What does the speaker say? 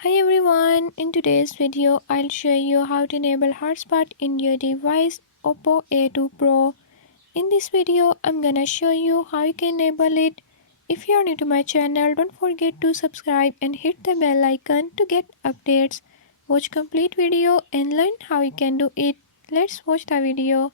Hi everyone, in today's video I'll show you how to enable hotspot in your device OPPO A2 Pro. In this video I'm gonna show you how you can enable it. If you are new to my channel, don't forget to subscribe and hit the bell icon to get updates. Watch complete video and learn how you can do it. Let's watch the video.